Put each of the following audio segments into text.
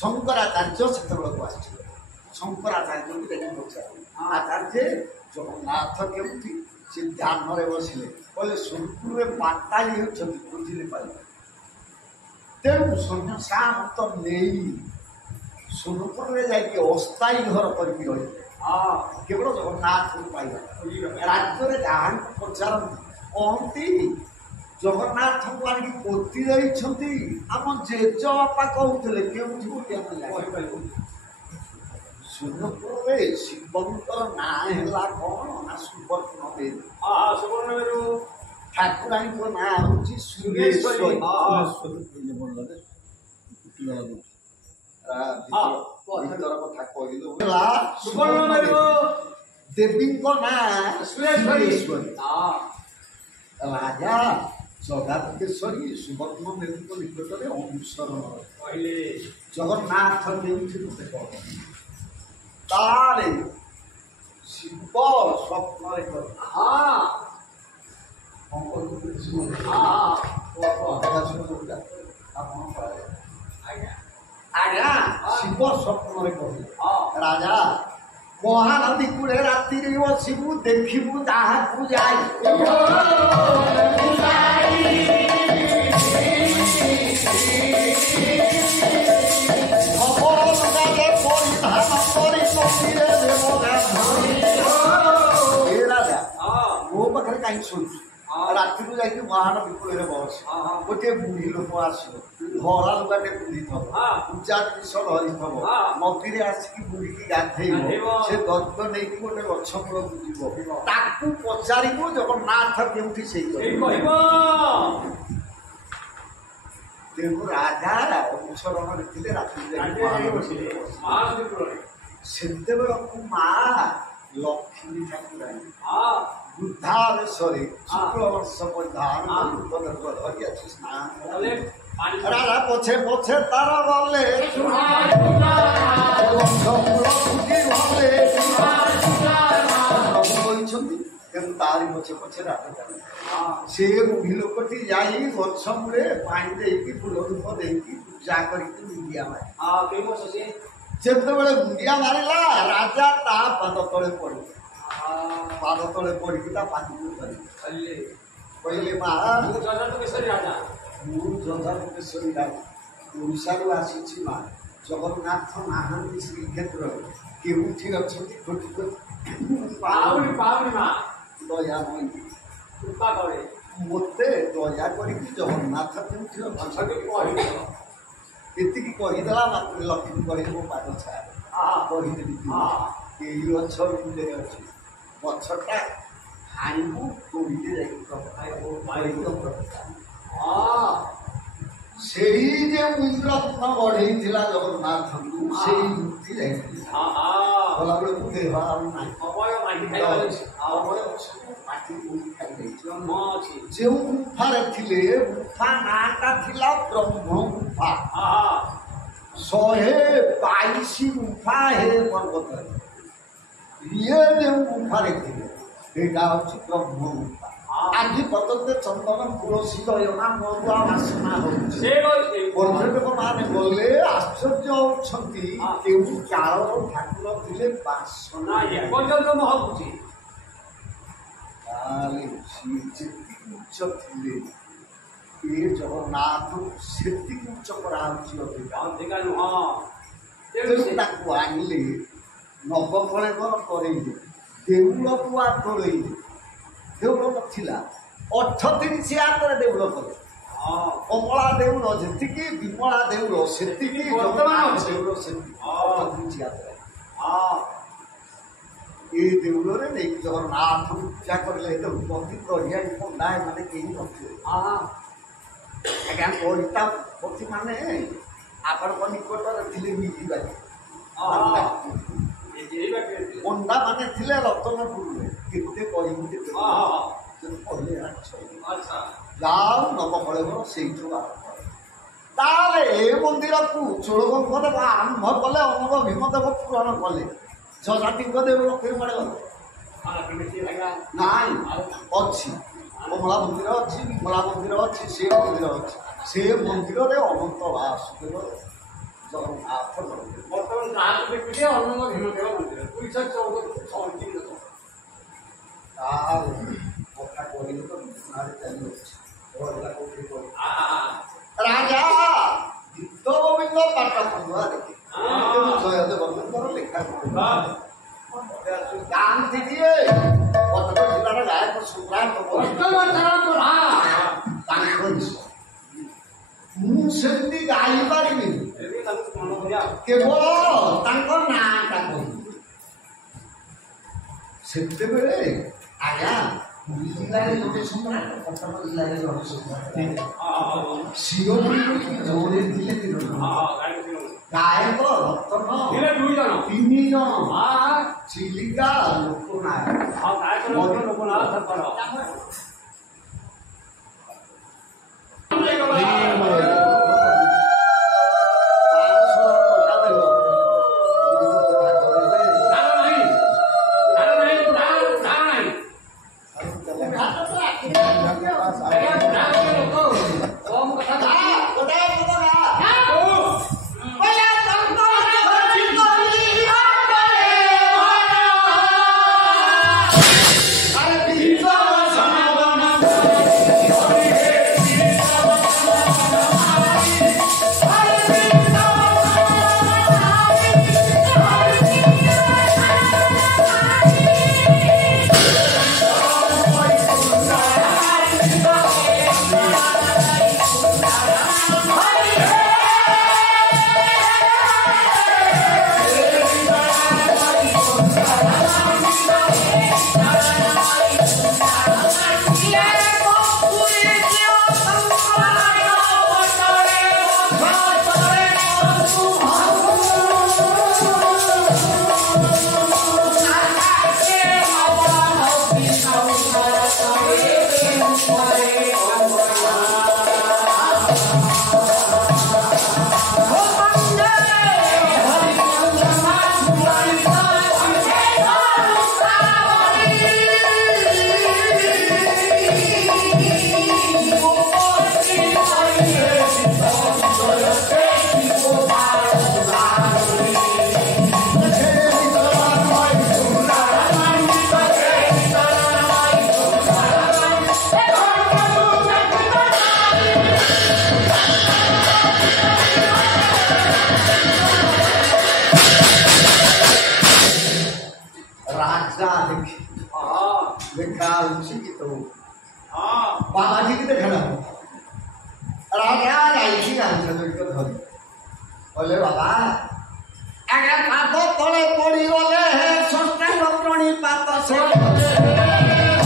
ଶଙ୍କରାଚାର୍ଯ୍ୟ ସେତେବେଳକୁ ଆସିଥିଲେ। ଶଙ୍କରାଚାର୍ଯ୍ୟଙ୍କୁ ଦେଖି ପଚାରିଲେ ଆଚାର୍ଯ୍ୟ ଜଗନ୍ନାଥ କେଉଁଠି? ସେ ଧ୍ୟାନରେ ବସିଲେ, କହିଲେ ସୋନପୁରରେ ପାତାଳି ହେଉଛନ୍ତି, ବୁଝିଲେ ପାରିଲେ। ତେଣୁ ସୈନ୍ୟ ସାମନ୍ତ ନେଇ ସୋନପୁରରେ ଯାଇକି ଅସ୍ଥାୟୀ ଘର କରିକି ରହିଲେ। କେବଳ ଜଗନ୍ନାଥଙ୍କୁ ପାଇବା। ରାଜ୍ୟରେ ଯାହାଙ୍କୁ ପଚାରନ୍ତି କହନ୍ତି ଜଗନ୍ନାଥଙ୍କୁ ଆଣିକି ପୋତି ଦେଇଛନ୍ତି। ଆମ ଜେଜ ବାପା କହୁଥିଲେ କେଉଁଠି ବୋଲି ଆମେ ଜାଣିପାରିବୁ। ସୋନପୁରରେ ଶିବଙ୍କର ନାଁ ହେଲା କଣ ନା ସୁବର୍ଣ୍ଣମେରୁ। ଠାକୁରାଣୀଙ୍କ ନାଁ ହଉଛି ସୁରେଶ୍ୱରୀ। କଥା କହିଲୁ ଦେବୀଙ୍କ ନାଁ ସୁରେଶ୍ୱରୀ। ରାଜା ଜଗାକେଶ୍ୱରୀ ସୁବର୍ଣ୍ଣମେରୁଙ୍କ ନିକଟରେ ଅନୁସରଣ କହିଲେ ଜଗନ୍ନାଥ କେଉଁଠି ମତେ କହ। ତାହେଲେ ଶିବ ସ୍ୱପ୍ନରେ ଆଜ୍ଞା ଶିବ ସ୍ୱପ୍ନରେ କହିଲେ ରାଜା ମହାନଦୀ କୂଳେ ରାତିରେ ବସିବୁ ଦେଖିବୁ ତାହାକୁ ଯାଇ ମୋ ପାଖରେ କାହିଁକି ଶୁଣୁଛୁ? ରାତିରୁ ଯାଇକି ମହାନଦୀ କୂଳରେ ବସ। ଗୋଟିଏ ବୁଢୀ ଲୋକ ଆସିବ, ଧଳା ଲୁଗାଟେ ପିନ୍ଧିଥିବ, ପୂଜା ଜିନିଷ ଧରିଥିବ, ନଦୀରେ ଆସିକି ବୁଢୀକି ଗାଧେଇବ। ସେ ଦର୍ଦ ନେଇକି ଗୋଟେ ଗଛ ମୂଳକୁ ଯିବ, ତାକୁ ପଚାରିବୁ ଜଗନ୍ନାଥ କେଉଁଠି ସେଇ କହିବ। ତେଣୁ ରାଜା ଅନୁସରଣରେ ଥିଲେ, ରାତିରେ ସେତେବେଳକୁ ମା ଲକ୍ଷ୍ମୀ ଠାକୁରାଣୀ ବୃଦ୍ଧାବେଶରେ ଶୁକ୍ଳବର୍ଷ ପରିଧାନ ଧରି ଅଛି ସ୍ନାନ। ରାଜା ପଛେ ପଛେ ତାର ଗଲେ କହିଛନ୍ତି। ତେଣୁ ତାରି ପଛେ ପଛେ ରାଜା ସେ ବୁଢୀ ଲୋକଟି ଯାଇ ଗଛ ମୂଳେ ପାଣି ଦେଇକି ଫୁଲ ଧୂପ ଦେଇକି ପୂଜା କରିକି ମୁଣ୍ଡିଆ ମାରେ। ଯେତେବେଳେ ମୁଣ୍ଡିଆ ମାରିଲା ରାଜା ତା ପାଦ ତଳେ ପଡିଲେ। ପାଦ ତଳେ ପଡିକି ତା ପାଦକୁ ଧରିଲେ, କହିଲେ ମା ମୁଁ ଜଜାତକେଶ୍ୱରୀ ରାଜା ଓଡ଼ିଶାରୁ ଆସିଛି। ମା ଜଗନ୍ନାଥ ନାହାନ୍ତି ଶ୍ରୀକ୍ଷେତ୍ରରେ, କେଉଁଠି ଅଛନ୍ତି ଖୋଜି ଦୟାମୟୀ ମୋତେ ଦୟା କରିକି ଜଗନ୍ନାଥ କେଉଁଠି ଅଛନ୍ତି କହିବ। ଏତିକି କହିଦେଲା ମାତ୍ର ଲକ୍ଷ୍ମୀ କହିଲେ ମୋ ପାଦ ଛାୟା କହିଦେବି ଏଇ ଗଛ ଭିତରେ ଅଛି। ଗଛଟା ହାଣିବୁ ତୋଳିକି ଯାଇକି ସେଇ ଯେ ଇନ୍ଦ୍ରତ୍ନ ବଢେଇଥିଲା ଜଗନ୍ନାଥଙ୍କୁ ସେଇ ମୂର୍ତ୍ତି ଯାଇଥିଲା। ଗଲାବେଳକୁ ଦେହ ଆଉ ନାହିଁ, ଯେଉଁ ଗୁମ୍ଫାରେ ଥିଲେ ଗୁମ୍ଫା ନାଁଟା ଥିଲା ବ୍ରହ୍ମ ଗୁମ୍ଫା। 122 ଗୁମ୍ଫା ହେ ପର୍ବତରେ ଇଏ ଯେଉଁ ଗୁମ୍ଫାରେ ଥିଲେ ସେଇଟା ହଉଛି ବ୍ରହ୍ମ ଗୁମ୍ଫା। ଆଜି ପର୍ଯ୍ୟନ୍ତ ଚନ୍ଦନ ତୁଳସୀ ଦୟନା ମରୁଆ ବାସନା ହଉଛି। ପର୍ଯ୍ୟଟକ ମାନେ ଗଲେ ଆଶ୍ଚର୍ଯ୍ୟ ହଉଛନ୍ତି କେଉଁ କାଳର ଠାକୁର ଥିଲେ ବାସନା ଏପର୍ଯ୍ୟନ୍ତ ମହକୁଛି। ତାହେଲେ ଯେତିକି ଉଚ୍ଚ ଥିଲେ ଏ ଜଗନ୍ନାଥ ସେତିକି ଉଚ୍ଚ କରାହଉଛି ଅଧିକା ନୁହଁ। ତେଣୁ ତାକୁ ଆଣିଲେ ନବକଳେବର କରେଇଲେ, ଦେଉଳକୁ ଆଦଳେଇଲେ। ଦେଉଳ ନଥିଲା, 38 ହାତରେ ଦେଉଳ କଲେ। କମଳା ଦେଉଳ ଯେତିକି, ବିମଳା ଦେଉଳ ସେତିକି, ଜଗନ୍ନାଥ ଦେଉଳ ସେତିକି, 38 ହାତରେ। ଏ ଦେଉଳରେ ନେଇକି ଜଗନ୍ନାଥଙ୍କୁ ପୂଜା କରିଲେ। ପତି ପ୍ରହିଆଣି ପଣ୍ଡା ଏମାନେ କେହି ନଥିଲେ। ଆଜ୍ଞା ପଣ୍ଡା ପତି ମାନେ ଆପଣଙ୍କ ନିକଟରେ ଥିଲେ ମିଳିବାରେ। ପଣ୍ଡା ମାନେ ଥିଲେ ରତନପୁରରେ। କେତେ କହିବୁ କେତେ କହିଲେ ଯାଉ ନବକଳେବର ସେଇଠୁ ଆରମ୍ଭ। ତାହେଲେ ଏ ମନ୍ଦିରକୁ ଚୋଳଗଙ୍ଗଦେବ ଆରମ୍ଭ କଲେ, ଅନଙ୍ଗ ଭୀମଦେବ ପୂରଣ କଲେ। ଜଜାତିଙ୍କ ଦେଉଳ କେଉଁଆଡ଼େ ଗଲେ? ନାଇଁ ଅଛି, କମଳା ମନ୍ଦିର ଅଛି, ବିମଳା ମନ୍ଦିର ଅଛି, ସେ ମନ୍ଦିର ଅଛି। ସେ ମନ୍ଦିରରେ ଅନନ୍ତ ବାସୁଦେବ ଜଗନ୍ନାଥ ମନ୍ଦିର। ବର୍ତ୍ତମାନ କାହାକୁ ଦେଖିଲେ ଅନୁମ ଭୀମଦେବ ମନ୍ଦିର 214 ଆଉ କଥା କହିଲେ ତ ନାରେ ଚାଲିଅଛି। ରାଜା ଗୀତ ଗୋବିନ୍ଦ ପାଠ ପଢୁଆ ଦେଖେ ଜୟଦେବଙ୍କର ଲେଖା ଗାଆନ୍ତି ଯିଏ କଟକ ଜିଲ୍ଲାର ଗାୟକ ସମ୍ରାଟ ତାଙ୍କ ବିଷୟ ମୁଁ ସେମିତି ଗାଇପାରିବିନି, କେବଳ ତାଙ୍କ ନାଁଟା କହିବି। ସେତେବେଳେ ଆଜ୍ଞା ପୁରୀ ଜିଲ୍ଲାରେ ଜଣେ ସମ୍ରାଟ, କଟକ ଜିଲ୍ଲାରେ ଜଣେ ସମ୍ରାଟ, ଶିରୋମଣି ଜଣେ ଥିଲେ ଗାୟକ ରତନ 3 ଜଣ, ଚିଲିକା बाबाजी की देखा राजा जाइए बोले बाबा आगे पाद तले पड़ी गले प्रणीपात से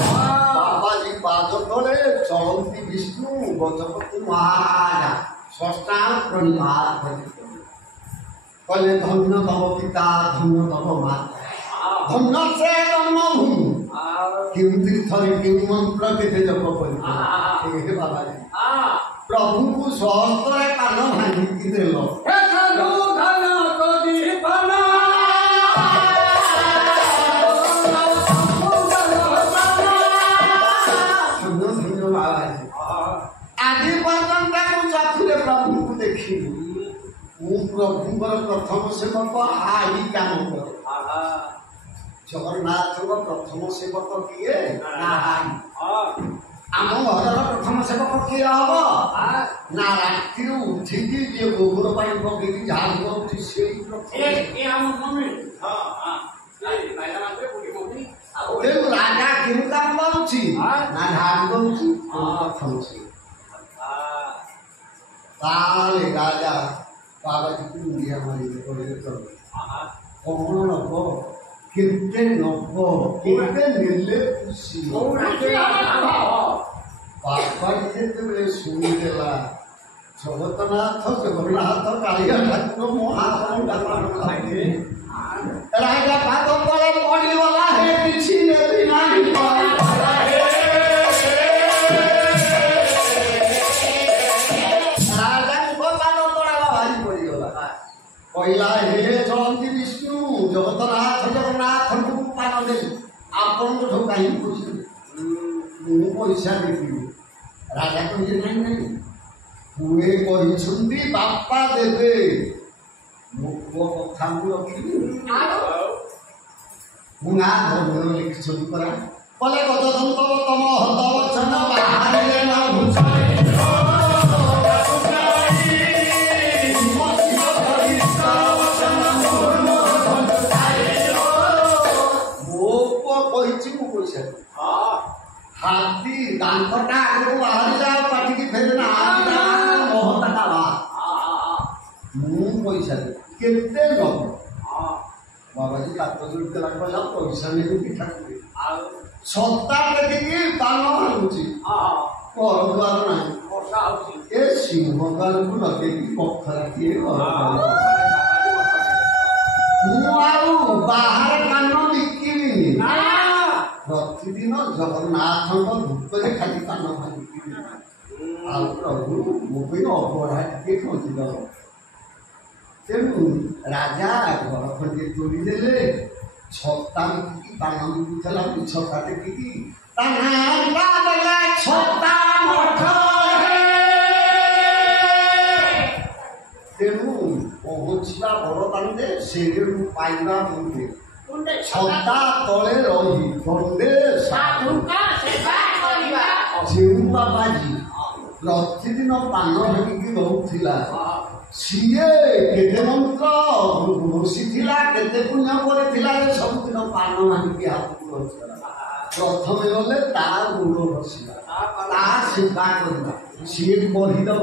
बाबाजी पाद तले चलती विष्णु गजपति महाराजा षष्ठा प्रणिपात कहले धन्य तम पिता धन्य तम माता धन्य से जन्मभूमि क्यों तीर्थरे क्यों मंत्र के जप कर बाबाजी प्रभु को सहस्त्र कान भांगी की देल आज पर्यंत चक्षुरे प्रभु को देखी प्रभुଙ୍କର प्रथम सेवक आई काम कर जगन्नाथ प्रथम सेवक किए आम घर प्रथम सेवक किए हम ना राति उठिकी जे गोबर पानी पकईकी झाड़ू उठी से राजा क्यों काम करुच्ची ना झाड़ू करुच्ची ताले राजा बाबाजी को इंडिया मारी कौन नब केते नब केते नेले खुशी बाबाजी जेतेबेले शुणिदेला जगतनाथ जगन्नाथ कालिया ठाकुर महाप्रभु राजा पाद तले पड़ीगला हे किछि नेबी नाही कहला हे चलती विष्णु जगतनाथ जगन्नाथ को पान दे आपन को कहीं पूछ मु पैसा देबी राजा कहे नहीं नहीं हुए कही बापा देवे ମୋ ପୁଅ କଥା ମୁଁ ରଖିଲି ଆଉ ମୁଁ ଗାଁ ଧର୍ମ ଲେଖିଛନ୍ତି ପରା କଲେ ଗଜଦନ୍ତ ତମ ହତ ବଚନ ବାହାରିଲେ ନା ମୋ ପୁଅ କହିଛି ମୁଁ ପଇସା ହାତୀ ଦାନ୍ତଟା ଆଗକୁ ବାହାରି ଯାଅ ପାଟିକି ଫେରେ ନା ମହତାଟା ମୁଁ ପଇସା ଦେବି କେତେ ନବ ବାବାଜୀ କାତ ଯୋଡ଼ିଥିଲା କହିଲା ପଇସା ନେବି ପିଠା କରିବି ସତ୍ତା ଦେଖିକି ପାନ ଆଣୁଛି ଘର ଦ୍ୱାର ନାହିଁ ବର୍ଷା ହଉଛି ଏ ସିଂହ ଦ୍ୱାରକୁ ଲଗେଇକି ପଥର କିଏ ଘର ମୁଁ ଆଉ ବାହାରେ କାନ ବିକିବିନି ପ୍ରତିଦିନ ଜଗନ୍ନାଥଙ୍କ ଧୂପରେ ଖାଲି କାନ ଭାଙ୍ଗିବି ଆଉ ପ୍ରଭୁ ମୋ ପାଇଁ ଅବଢା ଟିକେ ଖୋଜିଦବ ତେଣୁ ରାଜା ଘର ଖଣ୍ଡିଏ ତୋଳିଦେଲେ ଛତା ବିକିକି ପାନ ବିକୁଥିଲା ଛତା ଦେଖିକି ତା ନାଁ ଦେଲେ ଛତା ମଠ ତେଣୁ ପହଞ୍ଚିବା ବଡ଼ଦାଣ୍ଡେ ସେଠୁ ପାଇବା ମୁଣ୍ଡେ ଛତା ତଳେ ରହି ଖଣ୍ଡେ ଯେଉଁ ବାବାଜୀ ପ୍ରତିଦିନ ପାନ ଭାଙ୍ଗିକି ରହୁଥିଲା ସିଏ କେତେ ମନ୍ତ୍ର ବସିଥିଲା କେତେ ପୁଣ୍ୟ କରିଥିଲା ଯେ ସବୁଦିନ ପାନ ଭାଙ୍ଗିକି ହାତକୁ ରହୁଥିଲା ପ୍ରଥମେ ଗଲେ ତା ଗୋଡ଼ ବସିଲା ତା ସେବା କରିବା ସିଏ କହିଦବ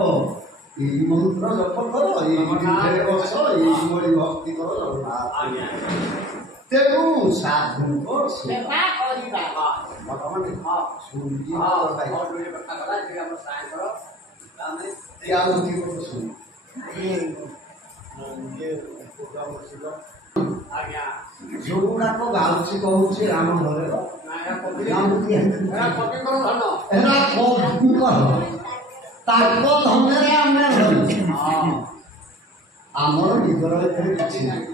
ଏଇ ମନ୍ତ୍ର ଜପ କର ଏଇ ବସ ଏଇଭଳି ଭକ୍ତି କର ଜଗନ୍ନାଥ ତେଣୁ ସାଧୁଙ୍କ ସେବା କରିବା ଭଗବାନ ଶୁଣି ଯୋଉଗୁଡାକ ଗାଉଛି କହୁଛି ରାମ ଘରେ ତାଙ୍କ ଧନରେ ଆମେ ଆମର ନିଜର ଏଥିରେ କିଛି ନାହିଁ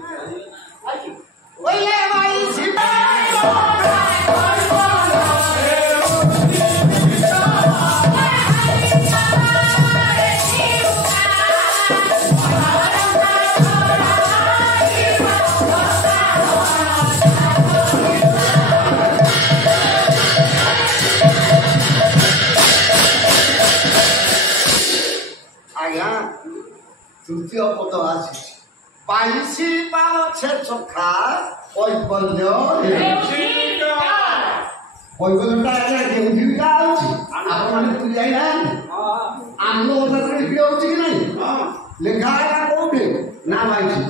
ତୃତୀୟ ପଦ ଆସିଛି ବାଇଶି ପାଛ ଚଖା କୈବଲ୍ୟ କୈବଲ୍ୟଟା ଆଜ୍ଞା କେଉଁଠିକା ହଉଛି ଆପଣମାନେ ପୁରୀ ଯାଇନାହାନ୍ତି ଆମ ଓଡିଶାରେ ଲେଖି ହଉଛି କି ନାହିଁ ଲେଖା ହେଲା କୋଉଠି ନା ବାଇଶି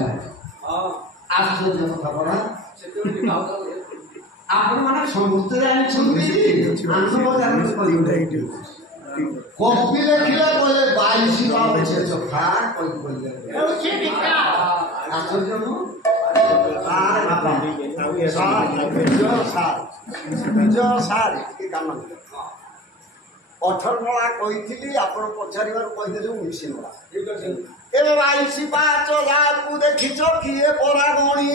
ଆଶ୍ଚର୍ଯ୍ୟ କଥା ପରା ଆପଣମାନେ ସମସ୍ତେ ଜାଣିଛନ୍ତି କପି ଲେଖିଲେ କହିଲେ ବାଇଶି ପାଛ ଚଖା କୈବଲ୍ୟ ଆଶ୍ଚର୍ଯ୍ୟ ନୁହଁ ଅଠରନଳା କହିଥିଲି ଆପଣ ପଚାରିବାରୁ କହିଦେଲେ ଉଣେଇଶ ନଳା ଏବେ ବାଇଶି ପାହାଚ ଯାହାକୁ ଦେଖିଛ କିଏ ପରା ଗଣି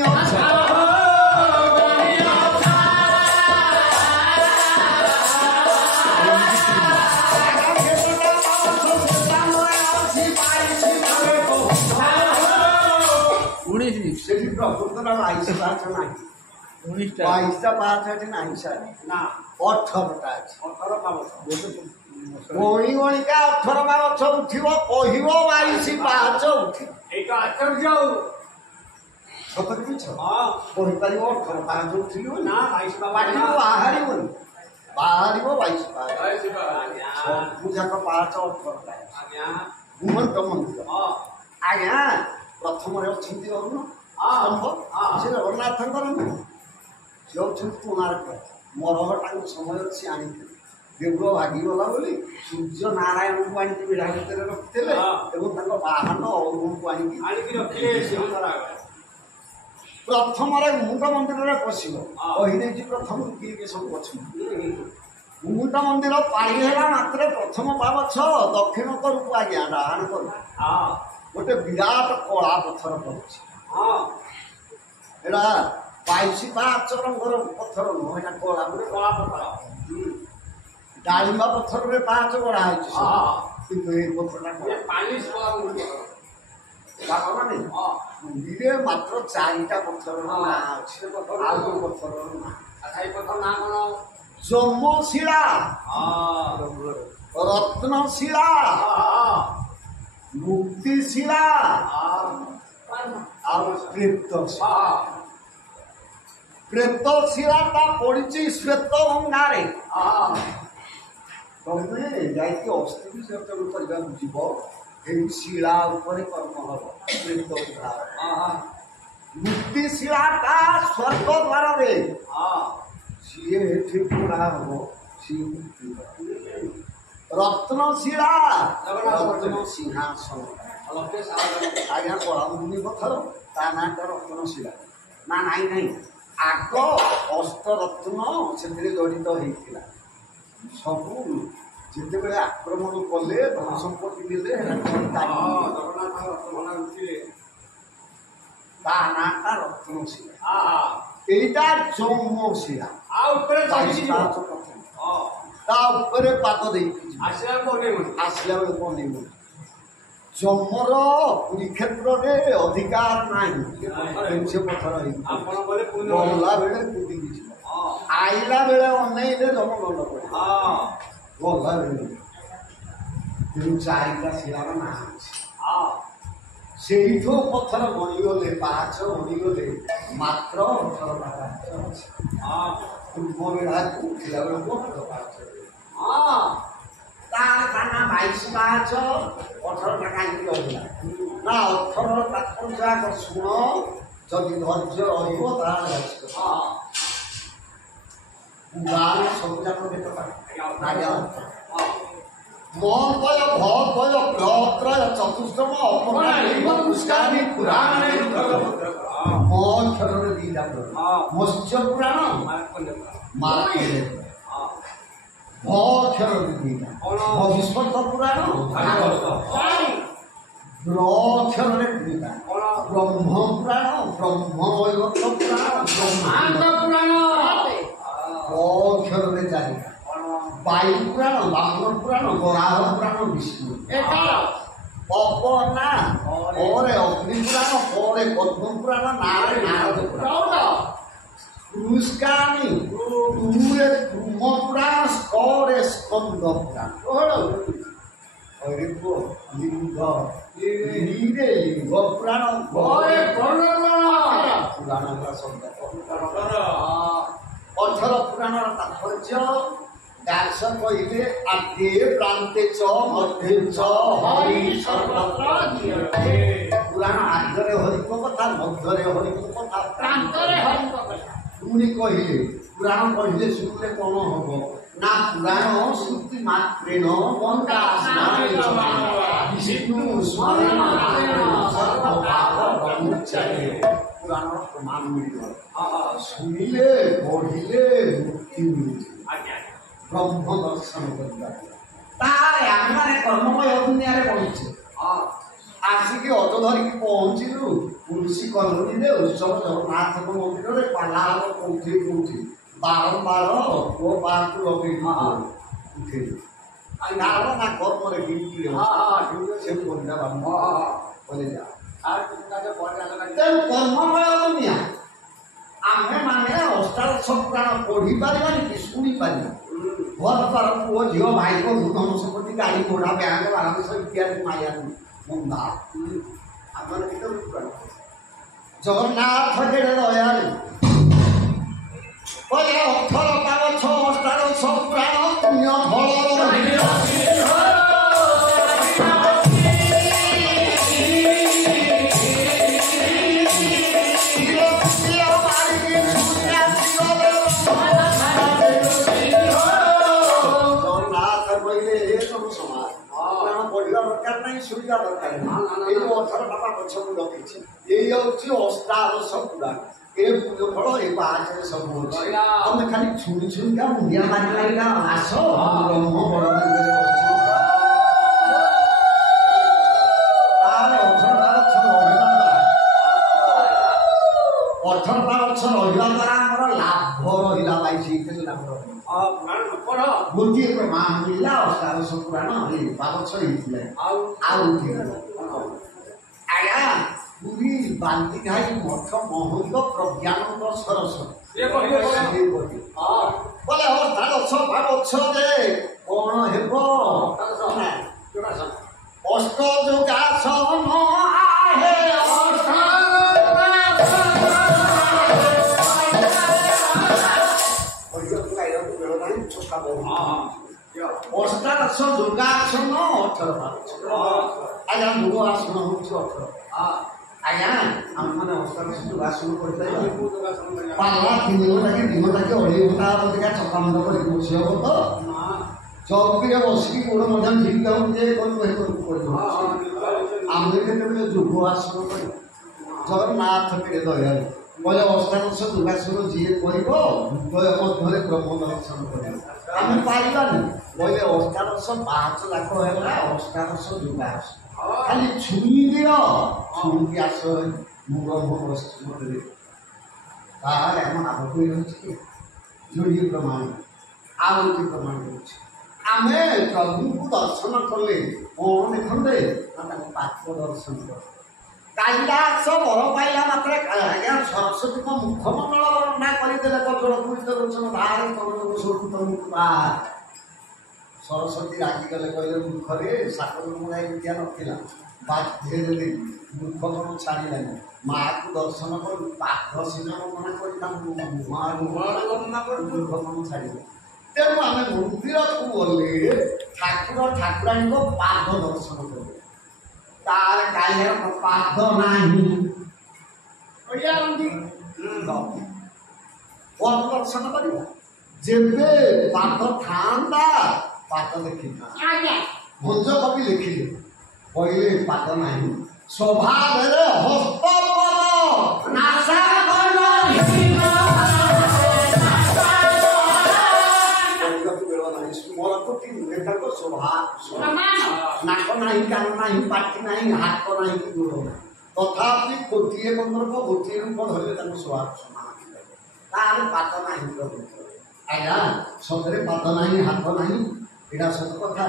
ସେଠି ପ୍ରକୃତର ବାଇଶ ପାହାଚ ନାହିଁ ବାଇଶଟା ପାହାଚ ଏଠି ନାହିଁ ସାର୍ ନା 18ଟା ଅଛି 18 ପାହାଚ ଗଣି ଗଣିକା 18 ପାହାଚ ଉଠିବ କହିବ 22 ପାହାଚ ଉଠିବ ଏଇଟା ଆଶ୍ଚର୍ଯ୍ୟ ସତରେ ମିଛ କହିପାରିବ 18 ପାହାଚ ଉଠିବ ନା 22 ପାହାଚ ବାହାରିବନି ବାହାରିବ 22 ପାହାଚ ସବୁ ଯାକ ପାହାଚ 18ଟା ଘୁମନ୍ତ ମନ୍ଦିର ଆଜ୍ଞା ପ୍ରଥମରେ ଅଛନ୍ତି ଅରୁଣ ସେ ଜଗନ୍ନାଥଙ୍କର ନୁହଁ ସେ ଅଛନ୍ତି କୋଣାର୍କ ମରହଟାଙ୍କୁ ସମୟରେ ସେ ଆଣିଥିଲେ ଦେଉଳ ଭାଗିଗଲା ବୋଲି ସୂର୍ଯ୍ୟ ନାରାୟଣଙ୍କୁ ଆଣିକି ବିଡ଼ା ଭିତରେ ରଖିଥିଲେ ଏବଂ ତାଙ୍କ ବାହନ ଅରୁଣକୁ ଆଣିକି ରଖିଲେ ପ୍ରଥମରେ ମୁଣ୍ଡ ମନ୍ଦିରରେ ପଶିବ କହିଦେଇଛି ପ୍ରଥମ କିଏ କିଏ ସବୁ ଅଛନ୍ତି ମୁଣ୍ଡ ମନ୍ଦିର ପାଣି ହେଲା ମାତ୍ରେ ପ୍ରଥମ ପାବଛ ଦକ୍ଷିଣ କରକୁ ଆଜ୍ଞା ଡାହାଣ କରୁ ଗୋଟେ ବିରାଟ କଳା ପଥର ପଡୁଛି ଏଇଟା 22 ପାହାଚ ରଙ୍ଗର ପଥର ନୁହଁ ଏଇଟା କଳା ଗୋଟେ କଳା ପଥର ଡାଳିମ୍ବା ପଥରରେ ପାହାଚ ଗଢ଼ା ହେଇଛି କିନ୍ତୁ ଏଇ ପଥରଟା ପୁରୀରେ ମାତ୍ର 4ଟା ପଥରର ନାଁ ଅଛି। ଆଉ କୋଉ ପଥରର ନାଁ? ସେଇ ପଥର ନାଁ କ'ଣ? ଯମଶିଳା, ରତ୍ନଶିଳା, ମୁକ୍ତିଶିଳା ଆଉ ପ୍ରେତଶିଳା। ପ୍ରେତଶିଳାଟା ପଡିଛି ଶ୍ଵେତଗଙ୍ଗାରେ। ତମେ ଯାଇକି ଅସ୍ଥି ବିସର୍ଜନ କରିବାକୁ ଯିବ, ଏଇ ଶିଳା ଉପରେ କର୍ମ ହବ। ପ୍ରେତଶିଳା, ମୁକ୍ତିଶିଳାଟା ସ୍ୱର୍ଗ ଦ୍ୱାରରେ, ସିଏ ଏଠି ପୁରା ହବ, ସିଏ ମୁକ୍ତି। ରତ୍ନଶିଳା, ରତ୍ନ ସିଂହାସନ। ଆଜ୍ଞା କଳାମୁନି ପଥର, ତା ନାଁଟା ରତ୍ନଶିଳା ନା? ନାଇଁ ନାଇଁ, ଆଗ ଅଷ୍ଟରତ୍ନ ସେଥିରେ ଜଡ଼ିତ ହେଇଥିଲା। ସବୁ ଯେତେବେଳେ ଆକ୍ରମଣ କଲେ ଧନ ସମ୍ପତ୍ତି ଦେଲେ, ତା ନାଁଟା ରତ୍ନଶିଳା। ଏଇଟା ଯମଶିଳା। ତା ଉପରେ ପାଦ ଦେଇକି ଆସିଲା ବେଳକୁ ଅନେଇବ। ଯମର ପୁରୀ କ୍ଷେତ୍ରରେ ଅଧିକାର ନାହିଁ। ସେ ପଥର ଗଲା ବେଳେ ପୁରୀକି ଯିବ, ଆଇଲା ବେଳେ ଅନେଇଲେ ଯମଦଣ୍ଡ ପଡେ। ଗଲା ବେଳେ ତେଣୁ 4ଟା ଶିଳାର ନାଁ ଅଛି। ସେଇଠୁ ପଥର ଗଣିଗଲେ, ପାହାଚ ଗଣିଗଲେ ମାତ୍ର 18ଟା ପାହାଚ ଅଛି। ପୂର୍ବ ବେଳାକୁ ଉଠିଲା ବେଳକୁ 18 ପାହାଚ। ତାର ନା 22 ପାହାଚ, 18ଟା କାହିଁକି ରହିଲା ନା? 18ର ତାତ୍ପର୍ଯ୍ୟ ଶୁଣ, ଯଦି ଧୈର୍ଯ୍ୟ ରହିବ ତାହେଲେ ପୁରାଣ ସବୁଯାକ ଦେଖ। ମହୋଦୟ ଭୋଦୟ ପ୍ରତ୍ରୟ ଚତୁଷ୍ଟମ ପୁଷ୍କାରୀ ପୁରାଣ। ମକ୍ଷରରେ 2ଟା ମତ୍ସ୍ୟ ପୁରାଣ, ଭକ୍ଷରରେ 2ଟା ଭବିଷ୍ୟତ ପୁରାଣ, ବ୍ରକ୍ଷରରେ 2ଟା ବ୍ରହ୍ମ ପୁରାଣ, ବ୍ରହ୍ମବୈବର୍ତ ପୁରାଣ, ଅକ୍ଷରରେ 4ଟା ବାୟୁ ପୁରାଣ, ବାମନ ପୁରାଣ, ବରାହ ପୁରାଣ, ବିଷ୍ଣୁ। ପବନା ପରେ ଅଗ୍ନି ପୁରାଣ, ପରେ ପଦ୍ମ ପୁରାଣ, ନାରେ ନାରଦ ପୁରାଣ। ପୁଷ୍କାନୀ ପୁରେ ବ୍ରହ୍ମ ପୁରାଣ, ସ୍କରେ ସ୍କନ୍ଦ ପୁରାଣ। ଲିଙ୍ଗ ଲିଙ୍ଗେ ଲିଙ୍ଗ ପୁରାଣ, ପୁରାଣ ଶବ୍ଦ 18 ପୁରାଣର ତାତ୍ପର୍ଯ୍ୟ ବ୍ୟାସ କହିଲେ, ଆଦ୍ୟେ ପ୍ରାନ୍ତେ চ মধ্যে চ হরি সর্বত্র। ପୁରାଣ ଆଦ୍ୟରେ ହରିଙ୍କ କଥା, ମଧ୍ୟରେ ହରିଙ୍କ କଥା, ପ୍ରାନ୍ତରେ ହରିଙ୍କ କଥା। ପୁଣି କହିଲେ ପୁରାଣ କହିଲେ ଶୁଣିଲେ କ'ଣ ହବ ନା? ପୁରାଣ ଶ୍ରୁତି ମାତ୍ରେଣ ମନ୍ତା ବିଷ୍ଣୁ ସ୍ମରଣ ପୁରାଣର ପ୍ରମାଣ ମିଳିବ। ଶୁଣିଲେ ପଢିଲେ ମୁକ୍ତି ମିଳୁଛି, ବ୍ରହ୍ମ ଦର୍ଶନ କରିବା। ତାହେଲେ ଆମେ କର୍ମମୟ ଦୁନିଆରେ ପଢିଛେ। ଆସିକି ଅଟୋ ଧରିକି ପହଞ୍ଚିଲୁ ତୁଳସୀ କଲୋନୀରେ ଉତ୍ସବ ଜଗନ୍ନାଥଙ୍କ ମନ୍ଦିରରେ। ପାଲା ହବ କୋଉଠି କୋଉଠି, ବାରମ୍ବାର ପୁଅ ବାହାରକୁ ଲଗେଇକି ଉଠେଇଲୁ। କାରଣ ନା କର୍ମରେ ଡ୍ୟୁଟି ସେ ପଢିଲା ବାମ କହିଲେ ଯା। ତେଣୁ କର୍ମମୟ ଦୁନିଆ ଆମେ ମାନେ ଅଷ୍ଟାଦଶ ପୁରାଣ ପଢି ପାରିବାନି କି ଶୁଣି ପାରିବା। ଘର ଦ୍ୱାର ପୁଅ ଝିଅ ଭାଇଙ୍କ ଧନ ସମ୍ପତ୍ତି, ଗାଡ଼ି ଘୋଡ଼ା, ବ୍ୟାଙ୍କ ବାଲାନ୍ସ ଇତ୍ୟାଦି ମାୟାକୁ ମନ୍ଦା ଆମର କେତେ ପୁରାଣ। ଜଗନ୍ନାଥ କେଡ଼େ ଦୟାଳୁ, କହିଲେ 18ଟା ଗଛ ଅଷ୍ଟାଦଶ ପୁରାଣ ପୁଣ୍ୟ ଫଳ। ସୁବିଧା ଦରକାର ଏଇ 18ଟା ଗଛ ମୁଁ ରଖିଛି। ଏଇ ହଉଛି ଅଷ୍ଟାଦଶ ପୁରାଣ। ଏ ଫଳ ଏ ପାହାଚରେ ସବୁ ଅଛି। ଆମେ ଖାଲି ଛୁଣି ଛୁଣିକା ମୁଣ୍ଡିଆ ମାରି ଲାଗିଲା ଆସ ବ୍ରହ୍ମ ବଡ଼ ମନ୍ଦିରରେ ବସିଛି। ତାହେଲେ 18ଟା ଗଛ ରହିବା ଦ୍ୱାରା 18ଟା ଗଛ ରହିବା ଦ୍ୱାରା ଆମର ଲାଭ ରହିଲା। ପାଇଛି ଲାଭ ଗୋଟିଏ ପ୍ରମାଣ ମିଳିଲା। ଅଷ୍ଟାଦଶ ପୁରାଣ ପାଗଛ ହେଇଥିଲା। ଆଉ ଆଜ୍ଞା ପୁରୀ ବାନ୍ତି ଘାଇ ମଠ ମହନ୍ତ ପ୍ରଜ୍ଞାନନ୍ଦ ସରସ ये कहिए हां ବୋଲେ ଅବସ୍ଥା ଅଛ ଭାଗ ଅଛ ଯେ କଣ ହେବ ଅଷ୍ଟ ଯୋଗାସନ ଆହେ ଅଷ୍ଟାଦଶ ଯୋଗାସନ 18 ଆଜ୍ଞା ଯୋଗ ଆସନ ହଉଛି 18 ଆଜ୍ଞା ଆମମାନେ ଅଷ୍ଟାଦଶ ଯୋଗାସନ କରିପାରିବା ପାଲା 3 ଘଣ୍ଟା କି 2 ଘଣ୍ଟା କି 2.5 ଘଣ୍ଟା ଅଧିକା ଚକାମନ୍ଦ କରି ବସି ହବ ତ ଚୌକିରେ ବସିକି ଗୋଡ଼ ମଧ୍ୟ ଠିକ୍ ଯାଉନି ଯେ କରିବ ଆମେ କେତେବେଳେ ଯୋଗ ଆସନ କରିବା ଜଗନ୍ନାଥ ଟିକେ ଦୟାଳୁ କହିଲେ ଅଷ୍ଟାଦଶ ଯୋଗାସନ ଯିଏ କରିବ ହୃଦୟ ମଧ୍ୟରେ ବ୍ରହ୍ମ ଦର୍ଶନ କରିବ ଆମେ ପାରିବାନି କହିଲେ ଅଷ୍ଟାଦଶ 5 ଲାଖ ହେଲା ଅଷ୍ଟାଦଶ ଯୋଗାସନ ଖାଲି ଛୁଇଁ ଦିଅ ଛୁଇଁକି ଆସ ମୁଁ ବ୍ରହ୍ମ ବସିଛି ମତରେ ତାହେଲେ ଆମ ଆଗକୁ ହେଉଛି କି ଯୋଡ଼ିଏ ପ୍ରମାଣ ଆଉ ଗୋଟେ ପ୍ରମାଣ ହେଉଛି ଆମେ ପ୍ରଭୁଙ୍କୁ ଦର୍ଶନ କଲେ କ'ଣ ଦେଖନ୍ତେ ନା ତାଙ୍କ ପାତ୍ର ଦର୍ଶନ କଲେ କାଳିଦାସ ବର ପାଇଲା ମାତ୍ରେ ଆଜ୍ଞା ସରସ୍ୱତୀଙ୍କ ମୁଖମଣ୍ଡଳ ବର୍ଣ୍ଣନା କରିଦେଲେ କଜଳପୂରିତ ଲୋଚନ ବାହାରେ ସରସ୍ୱତୀ ରାଗିଗଲେ କହିଲେ ମୁଖରେ ସାଗର ମୁଳାଇ ବିଦ୍ୟା ନଥିଲା ବାଧ୍ୟରେ ମୁଖ କ'ଣ ଛାଡ଼ିଲାନି ମାଆକୁ ଦର୍ଶନ କରି ପାଠ ସିନା ବର୍ଣ୍ଣନା କରି ତାଙ୍କୁ ବର୍ଣ୍ଣନା କରି ମୁଖ କ'ଣ ଛାଡ଼ିଲେ ତେଣୁ ଆମେ ମନ୍ଦିରକୁ ଗଲେ ଠାକୁର ଠାକୁରାଣୀଙ୍କ ପାଦ ଦର୍ଶନ କଲେ ତାର କାଳିଆର ପାଦ ନାହିଁ ପଦ ଦର୍ଶନ କରିବା ଯେବେ ପାଦ ଥାନ୍ତା ପାଦ ଦେଖିବା ଭଞ୍ଜ କବି ଲେଖିଲେ କହିଲେ ପାଦ ନାହିଁ ସ୍ୱଭାବରେ ହସ୍ତପଦ ନାଶା ନାକ ନାହିଁ କାନ ନାହିଁ ପାଟି ନାହିଁ ହାତ ନାହିଁ କି ଗୋଡ଼ ନାହିଁ ତଥାପି ଗୋଟିଏ ମନ୍ଦିରକୁ ଗୋଟିଏ ରୂପ ଧରିଲେ ତାଙ୍କୁ ସ୍ୱଭାବ ସମାନ ତାର ପାଦ ନାହିଁ ଆଜ୍ଞା ସତରେ ପାଦ ନାହିଁ ହାତ ନାହିଁ ଏଇଟା ସତ କଥା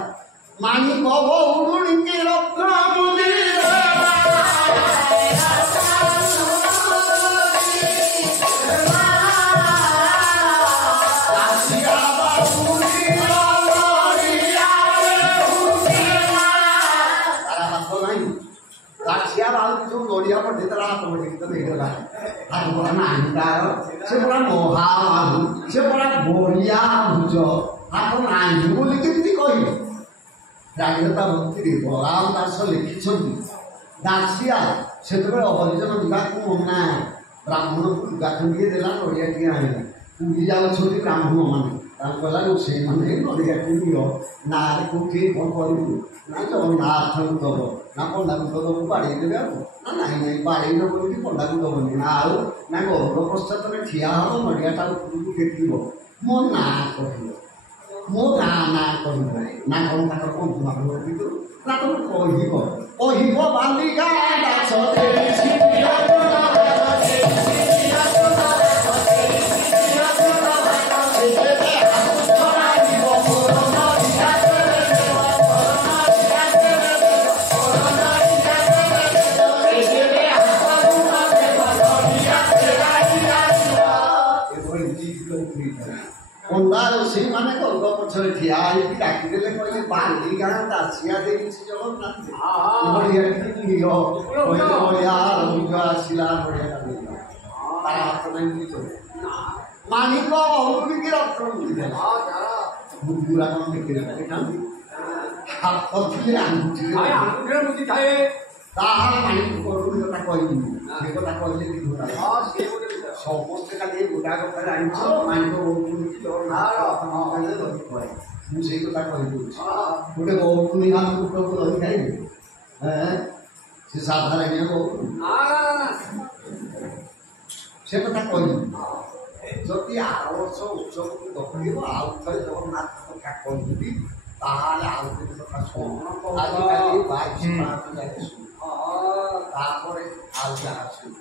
ମାଣିକ ଭଉଣୀ ରତ୍ନ ନଡ଼ିଆ ପଠେଇଦେଲା ହାତ ପଠେଇକି ତ ଦେଇଦେଲା ହାତ ପରା ନାହିଁ ତାର ସେ ପରା ମହାବାହୁ ସେ ପରା ବଳିଆ ଭୁଜ ହାତ ନାହିଁ ବୋଲି କେମିତି କହିବ ରାଜନେତା ମନ୍ତ୍ରୀ ବଳରାମ ଦାସ ଲେଖିଛନ୍ତି ଦାସିଆ ସେତେବେଳେ ହରିଜନ ଯିବାକୁ ମନା ବ୍ରାହ୍ମଣକୁ ଲୁଗା ଖଣ୍ଡିଏ ଦେଲା ନଡ଼ିଆ ଟିକେ ଆଣିଲା ପୁରୀ ଯାଉଛନ୍ତି ବ୍ରାହ୍ମଣ ମାନେ ତାଙ୍କୁ କହିଲା ସେଇମାନେ ନଡ଼ିଆକୁ ନିଅ ନାରେ କୋଉଠି କ'ଣ କରିବୁ ନା ଜଗନ୍ନାଥଙ୍କୁ ଦବ ନା ପଣ୍ଡାକୁ ତ ଦବୁ ବାଡ଼େଇ ଦେବେ ଆଉ ନା ନାହିଁ ନାହିଁ ବାଡ଼େଇ ଦେବ ବୋଲି ପଣ୍ଡାକୁ ଦବନି ନା ଆଉ ନା ଗରୁଡ଼ ପଶ୍ଚାତରେ ଠିଆ ହେବ ନଡ଼ିଆଟା ଉପରକୁ ଟେକିବ ମୋ ନାଁ କହିବ ମୋ ନାଁ କହିବ ନା କ'ଣ ତାଙ୍କର ବନ୍ଧୁବାନ୍ଧବ ଭିତରୁ ନା ତମେ କହିବ ବାଲିକା ଦାସ ସେଇମାନେ ଗର୍ବ ପଛରେ ଠିଆ ହେଇକି ଡାକିଦେଲେ କହିଲେ ବାଲି ଗାଁ ଦାସିଆ ଦେଇଛି ଜଗନ୍ନାଥ ଆସିଲା ବଢିଆ ତାର ହାତ ନାହିଁ ମାଣିକ ବହୁକି ରକ୍ତ ବୁଗୁରା କ'ଣ ଦେଖିଲେ ହାତ ଥିଲେ ଆଙ୍ଗୁଠି ତାହାର ମାଣିକ କରୁନି କଥା କହିବିନି ସେ କଥା କହିଲେ ସମସ୍ତେ ଖାଲି ଗୋଟା କଥା ଜାଣିଛ ମାଣିକ ମୁଁ ସେଇ କଥା କହିଦେଉଛି ଗୋଟେ ବହୁନି କୁକୁରକୁ ଧରି ଖାଇବି ସେ ସାଧାରଣ ସେ କଥା କହିବି ଯଦି ଆର ବର୍ଷ ଉତ୍ସବକୁ ଡକେଇବ ଆଉ ଥରେ ଜଗନ୍ନାଥ କଥା କହିବି ତାହେଲେ ଆଉ ଗୋଟେ କଥା ଶୁଣ ଆଜିକାଲି 22 ଯାକେ ଶୁଣ ତାପରେ ଆଉ ଯାହା ଶୁଣ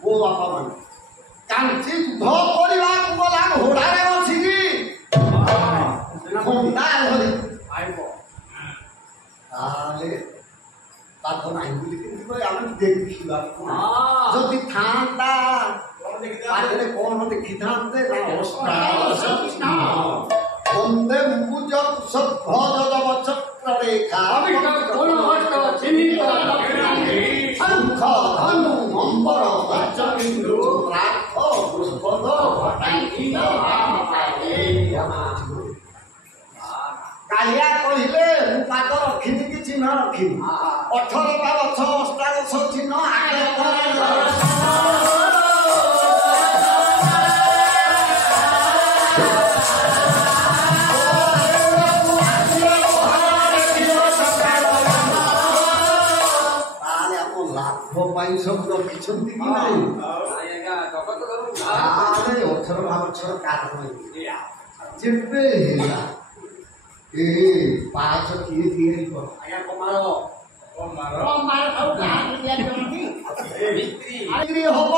ଓ ବାପା ମାନେ କାଞ୍ଚି ଯୁଦ୍ଧ କରିବାକୁ ଗଲା ଘୋଡ଼ାରେ ବସିକି ଖଣ୍ଡା ଧରି ତାହେଲେ ପାଦ ନାହିଁ ବୋଲି କେମିତି ଆମେ ଦେଖିବା ଯଦି ଥାନ୍ତା ପାଖରେ କଣ ଦେଖିଥାନ୍ତେ ନା ବନ୍ଦେ ମୁକୁଜ ସଭ୍ୟ ଜଗବଚ୍ଛତ୍ର ରେଖା ଶଙ୍ଖ ଧନୁ ଅମ୍ବର ରାଜବିନ୍ଦୁ ରାଗ ପୁଷ୍ପଦ କାଳିଆ କହିଲେ ମୁଁ ପାଦ ରଖିନି କି ଚିହ୍ନ ରଖିନି 18 ବା ଗଛ ଅଷ୍ଟାଦଶ ଚିହ୍ନ ପାଇଁ ସବୁ ରଖିଛନ୍ତି କି ନାହିଁ 18 ବା ଗଛର କାରଣ ଯେବେ ହେଲା ଏ ପାହାଚ କିଏ ତିଆରି କର ହବ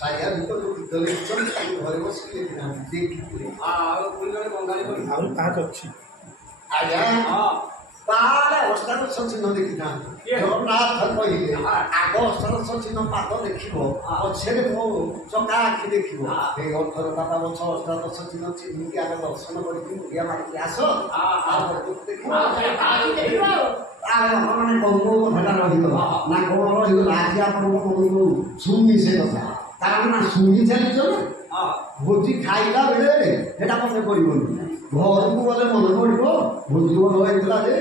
ସାରିଆ ଭିତରେ ଘରେ ବସିକି ଦେଖିଥିଲେ ଆଜ୍ଞା ତାହେଲେ ଅଷ୍ଟାଦଶ ଚିହ୍ନ ଦେଖିଥାନ୍ତି ଜଗନ୍ନାଥ କହିଲେ ଆଗ ଅଷ୍ଟାଦଶ ଚିହ୍ନ ପାଦ ଦେଖିବ ପଛରେ ମୋ ଚକା ଆଖି ଦେଖିବ ଏଇ 18 ଟା ଗଛ ଅଷ୍ଟାଦଶ ଚିହ୍ନ ଚିହ୍ନିକି ଆଗ ଦର୍ଶନ କରିକି ମୁଣ୍ଡିଆ ମାରିକି ଆସ ଦେଖିବ ମାନେ କୌଣ କଥାଟା ରହିଗଲା ନା କଣ ରହିଗଲା ଆଜି ଆପଣଙ୍କ କୌଣ ଶୁଣି ସେ କଥା କାରଣ ନା ଶୁଣି ଚାଲିଛ ନା ଭୋଜି ଖାଇଲା ବେଳେ ସେଟା ମନେ ପଡ଼ିବନି ଘରକୁ ଗଲେ ମନେ ପଡ଼ିବ ଭୋଜି ଭଲ ହେଇଥିଲା ଯେ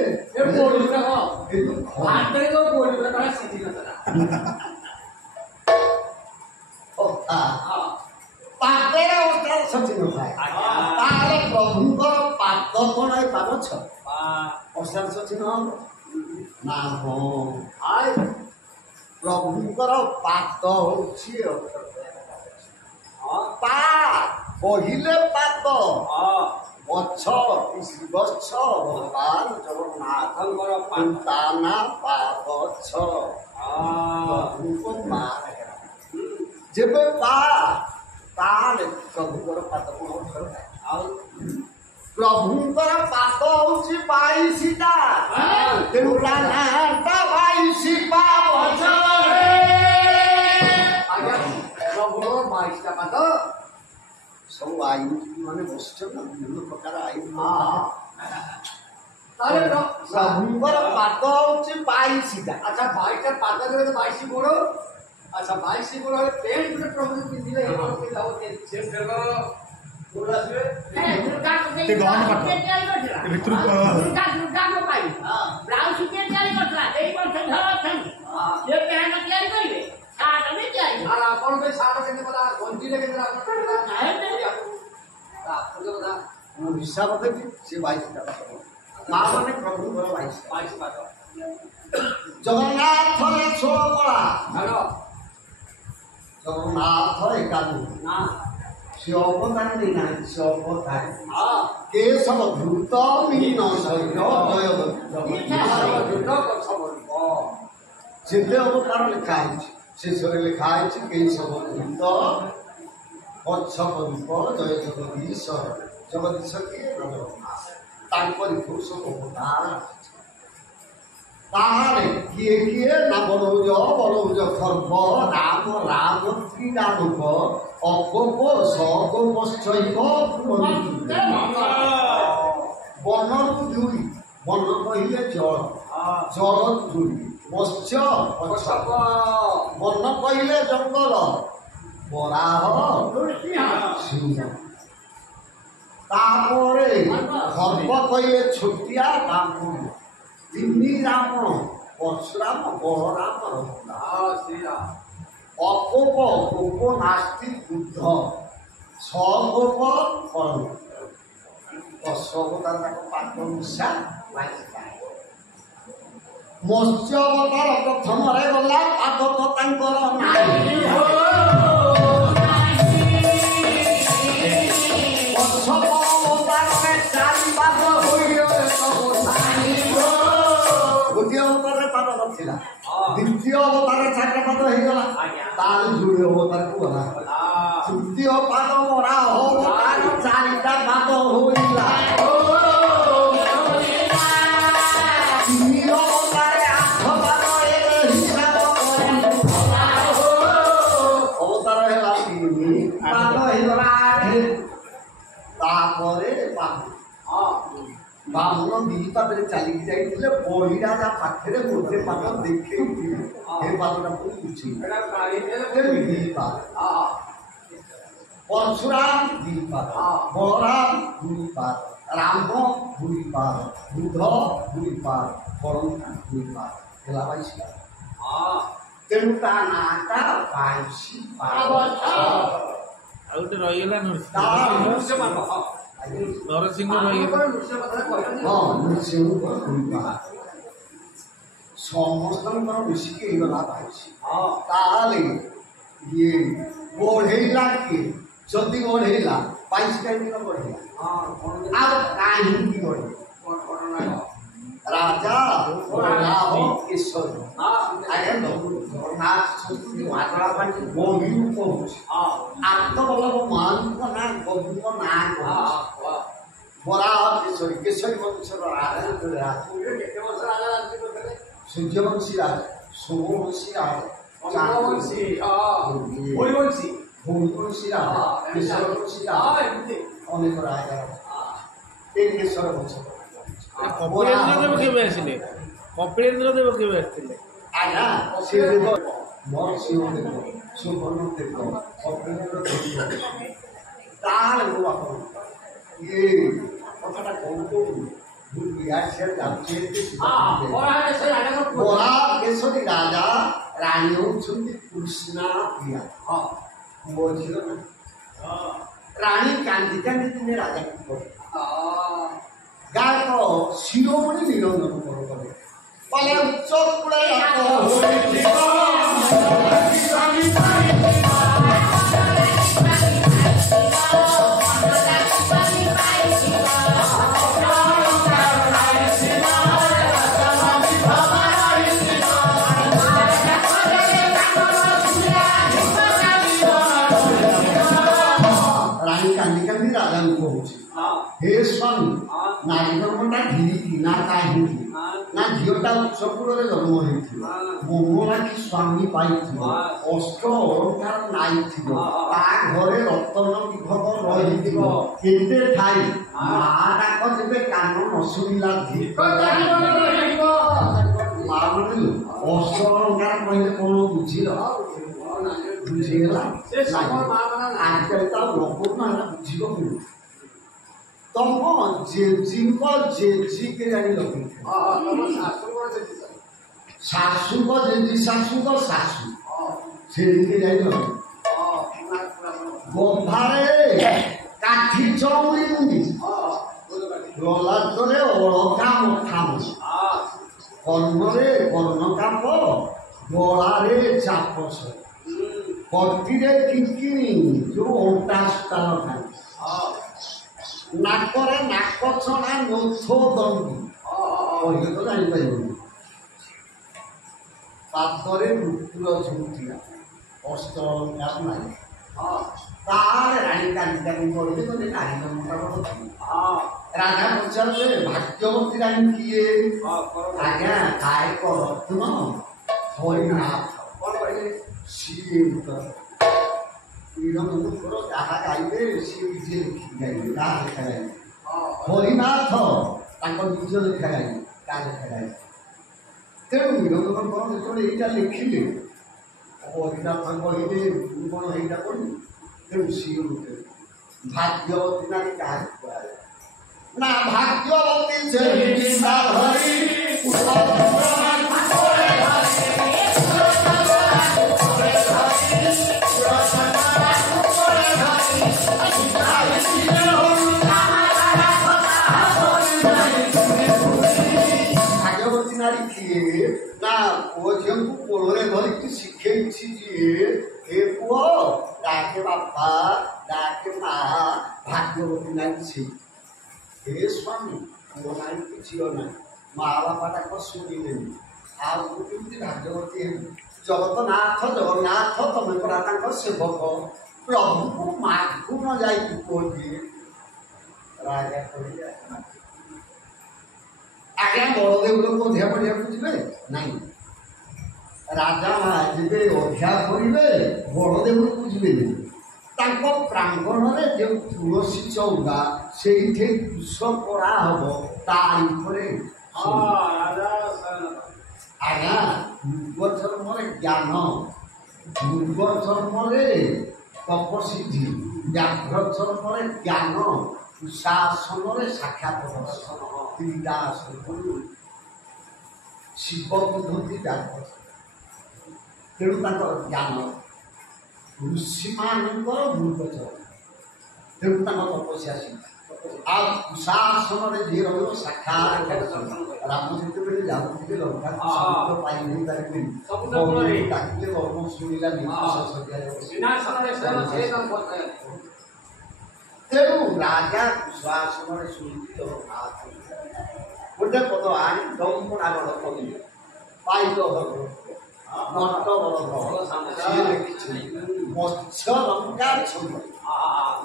ପାଦରେ ଅଷ୍ଟାଦଶ ଚିହ୍ନ ଥାଏ ତାହେଲେ ପ୍ରଭୁଙ୍କର ପାଦ କଣ ଏ ପାଦ ଅଷ୍ଟାଦଶ ଚିହ୍ନ ନା ହଁ ପ୍ରଭୁଙ୍କର ପାଦ ହଉଛି କହିଲେ ପାଦ ଗଛ ଗଛ ଭଗବାନ ଜଗନ୍ନାଥଙ୍କର ପାଦନା ପାଦଛ ଯେବେ ତାହେଲେ ପ୍ରଭୁଙ୍କର ପାଦ କଣ ଆଉ ପ୍ରଭୁଙ୍କର ପାଦ ହଉଛି 22ଟା ତେଣୁ 22 ପାଦ ପାଦ ସବୁ ଆଇନ ମାନେ ବସିଛନ୍ତି ନା ବିଭିନ୍ନ ପ୍ରକାର ଆଇନ ପ୍ରଭୁଙ୍କର ପାଦ ହଉଛି 22ଟା ଆଚ୍ଛା 22ଟା ପାଦ 22 ଗୋଡ଼ ଆଚ୍ଛା 22 ଗୋଡ଼ ପେଣ୍ଟ ଗୋଟେ ପ୍ରଭୁ ପିନ୍ଧିଲେ ହିସାବ ଦେବି ସେ 22ଟା ମା ମାନେ ପ୍ରଭୁଙ୍କର 22 ପାଦ ଜଗନ୍ନାଥ 16 କଳା ଜଗନ୍ନାଥ ଏକାଦଶ ସେ ଅବତାର ଦେଇନାହାନ୍ତି ସେ ଅବତାର କେଶବ ଧୃତ ମୀନ ଶୈଳ ଯେତେ ଅବତାର ଲେଖା ହେଇଛି ଶେଷରେ ଲେଖା ହେଇଛି କେଶବ ଧୃତ କଚ୍ଛପ ରୂପ ଜୟ ଜଗଦୀଶ ଜଗଦୀଶ କିଏ ତାଙ୍କରି ପୁରୁଷ ଅବତାର ତାହାରେ କିଏ କିଏ ନା ବଳଉଜ ଖର୍ବ ରାମ ରାମ ତ୍ରିରାମକ ଅକୋପ ସକୋପଶ୍ଚୈବ ବନରୁ ଧୂଳି ବନ କହିଲେ ଜଳ ଜଳ ଧୂଳି ମତ୍ସ୍ୟ ବନ କହିଲେ ଜଙ୍ଗଲ ବରାହ ସିଂହ ତାପରେ ଖର୍ବ କହିଲେ ଛୋଟିଆ ରାମ 3 ରାମ ପରଶୁରାମ ବଳରାମ ଅକୋପ କୋପ ନାସ୍ତି ବୁଦ୍ଧ ସକୋପ ଫଳ 10 ଅବତାର ତାଙ୍କ ପାଦ ମିଶା ମତ୍ସ୍ୟ ଅବତାର ପ୍ରଥମରେ ଗଲା ପାଦ ତ ତାଙ୍କର ନାହିଁ ଦ୍ୱିତୀୟ ଅବତାର 4ଟା ପାଦ ହେଇଗଲା ତାର ଯୋଡ଼ି ଅବତାରକୁ ଗଲା ତୃତୀୟ ପାଦ ମରା ଅବତାର 4ଟା ପାଦ ହୋଇଲା ପାଦରେ ବାମନ ଦି ପାଦରେ ଚାଲିକି ଯାଇଥିଲେ ବଢି ରାଜା ପାଖରେ ଗୋଟେ ପାଦ ଦେଖେଇଥିଲେ ଏ ପାଦଟା ପୁଛି ଦି ପାଦ परशुराम दुईपाद बलराम दुईपाद राम दुईपाद बुद्ध दुईपाद परंथा दुईपाद ହେଲା ବାଇଶି ତେଣୁ ତା ନାଁଟା ବାଇଶି ପାଦ। ଆଉ ଗୋଟେ ରହିଗଲା ନରସିଂହ ରହିଗଲା ନୃସିଂହ ଦୁଇପାଦ ସମସ୍ତଙ୍କର ମିଶିକି ହେଇଗଲା ବାଇଶି। ତାହେଲେ ଇଏ ବଢେଇଲା କିଏ? ଯଦି ବଢେଇଲା 22 କାହିଁକି ବଢେଇଲା? ଆଉ କାହିଁକି ବଢେଇଲା? ରାଜା ରାମ କେଶର ଆଜ୍ଞା ଜଗନ୍ନାଥ ସଂସ୍କୃତି ମାଦଳା ପାଣି ବହିରୁ କହୁଛି ଆତ୍ମବଲ୍ଲଭ ମହାଙ୍କ ନାଁ କବିଙ୍କ ନାଁ କହୁଛି ବରା କେଶରୀ କେଶରୀ ବଂଶର ରାଜା ସୂର୍ଯ୍ୟବଂଶୀ ରାଜା ସୋମବଂଶୀ ରାଜା ভূমিবংশী রাজা কেশরবংশী রাজা অনেক রাজা এই কেশর বংশ। କପିଳେନ୍ଦ୍ର ଦେବ କେବେ ଆସିଲେ? କପିଳେନ୍ଦ୍ର ଦେବ କେବେ ଆସିଥିଲେ? ଆଜ୍ଞା ସେ ଦେବ ନରସିଂହ ଦେବ ସୁବର୍ଣ୍ଣ ଦେବ କପିଳେନ୍ଦ୍ର ଦେବ ତାହେଲେ ମୁଁ ଆପଣ ଇଏ କଥାଟା କଣ କହୁଛୁ ବରା କେଶରୀ ରାଜା ରାଣୀ ହଉଛନ୍ତି କୃଷ୍ଣା ପ୍ରିୟା ମୋ ଝିଅ ରାଣୀ କାନ୍ଦି କାନ୍ଦି ଦିନେ ରାଜାକୁ କହେ ଗାୟକ ଶିରୋମଣି ନିରଞ୍ଜନ କଲେ କଲେ ଉଚ୍ଚ କୂଳେ हे स्वामी नारी कर्मटा घिरी ना काहिंकी ना झीटा उच्चकूଳରେ ଜନ୍ମ ହେଇଥିବ ମଙ୍ଗଳା କି ସ୍ୱାମୀ ପାଇଥିବ ଅଷ୍ଟ ଅଳଙ୍କାର ନାଇଥିବ ତା ଘରେ ରତନ ବିଭବ ରହିଥିବ କେତେ ଠାଇ ମା ଡାକ ଯେବେ କାନ ନ ଶୁଣିଲା ମା ବୁଝିଲୁ ଅଷ୍ଟ ଅଳଙ୍କାର କହିଲେ କଣ ବୁଝିଲ ବୁଝିଗଲା ଆଜିକାଲି ତ ଲୋକଙ୍କୁ ବୁଝିବ କେମିତି ତମ ଜେଜିଙ୍କ ଜେଜି କେ ଜାଣି ଲଗେଇଥିଲେ ଶାଶୁଙ୍କ ଜେଜି ଶାଶୁଙ୍କ ଶାଶୁ ସେଠିକେ ଜାଣି ଗଭାରେ କାଠି ଚଉଳି ମୁଣ୍ଡି ଗଲାତରେ ଅଳକା ମଥାମ କର୍ଣ୍ଣରେ କର୍ଣ୍ଣ କାପ ଗଳାରେ ଚାପସ କଟିରେ କିଙ୍କିଣି ଯୋଉ ଅଣ୍ଟା ସୂତା ଲଗାନ୍ତି ନାକରେ ନାକ ଛଣା ନୋଥ ଦଣ୍ଡି କହିଲେ ତ ଜାଣିପାରିବନି ପାଦରେ ମୃତ୍ୟୁର ଝୁଣ୍ଟିଲା ଅସ୍ତ୍ର ଅଳଙ୍କାର ନାହିଁ ତାର ରାଣୀ କାନ୍ଦି କାନ୍ଦି କହିଲେ କହିଲେ ନାରୀ ଜନ୍ମଟା ରାଜା ପଚାରିଲେ ଭାଗ୍ୟବତୀ ରାଣୀ କିଏ? ଆଜ୍ଞା କାୟକ ରତ୍ନ ହରିନାଥ କଣ କହିଲେ? ସିଏ ଯାହା ଗାଇବେ ସିଏ ନିଜେ ଲେଖିକି ଗାଇବେ କାହା ଲେଖା ଗାଇବେ ହରିନାଥ ତାଙ୍କ ନିଜ ଲେଖା ଗାଇବେ କାହା ଲେଖା ଗାଇବେ ତେଣୁ ନିରଞ୍ଜନ କଣ ଯେତେବେଳେ ଏଇଟା ଲେଖିଲେ ହରିନାଥ କହିଲେ ତୁ କଣ ଏଇଟା କହିଲୁ ତେଣୁ ସିଏ ଗୋଟେ ଭାଗ୍ୟବତୀ ନାରୀ କାହାକୁ କୁହାଯାଏ ନା ଭାଗ୍ୟବତୀ ଭାଗ୍ୟବତୀ ନାରୀ କିଏ ନା ପୁଅ ଝିଅଙ୍କୁ କୋଳରେ ଧରିକି ଶିଖେଇଛି ଯିଏ ଏ ପୁଅ ଡାକେ ବାପା ଡାକେ ମା ଭାଗ୍ୟବତୀ ନାରୀ ସେଇ हे स्वामी पुओ नाई कि झील ना माँ बापा डाक शुणिलेनि आमती भाग्यवती जगतनाथ जगन्नाथ तमें परा सेवक प्रभु को मागू न जा पुओ दिए राजा कहले आज्ञा बलदेव लोक अधिया पढ़िया जी नाई राजा जी अधिया करे बलदेव को जी ତାଙ୍କ ପ୍ରାଙ୍ଗଣରେ ଯେଉଁ ତୁଳସୀ ଚଉରା ସେଇଠି କୁଶ ପରା ହବ ତାରି ଉପରେ ଆଜ୍ଞା ପୂର୍ବ ଜନ୍ମରେ ଜ୍ଞାନ ପୂର୍ବ ଜନ୍ମରେ ତପସିଦ୍ଧି ବ୍ୟାଘ୍ର ଜନ୍ମରେ ଜ୍ଞାନ କୁଶାସନରେ ସାକ୍ଷାତ ଦର୍ଶନ ତିନିଟା ଆସନ ଶିବ ବୁଝନ୍ତି ବ୍ୟାଘ୍ର ତେଣୁ ତାଙ୍କର ଜ୍ଞାନ ଋଷିମାନଙ୍କର ପୂର୍ବଚର ତେଣୁ ତାଙ୍କ ତପସ୍ୟା ଶିକ୍ଷା ଆଉ କୁଶାସନରେ ଯିଏ ରହିବ ସାକ୍ଷାତ ରାମ ଯେତେବେଳେ ଯାଉଥିଲେ ଲଙ୍କା ପାଇନି ପାରିବେନି ତାକୁ କର୍ମ ଶୁଣିଲା ତେଣୁ ରାଜା କୁଶାସନରେ ଶୁଣିକି ଗୋଟେ ପଦ ଆଣି ଦମ୍ପଡ଼ା ବଡ଼ କବି ପାଇଲ ନଟ ମତ୍ସ୍ୟ ଲଙ୍କା ଛନ୍ଦ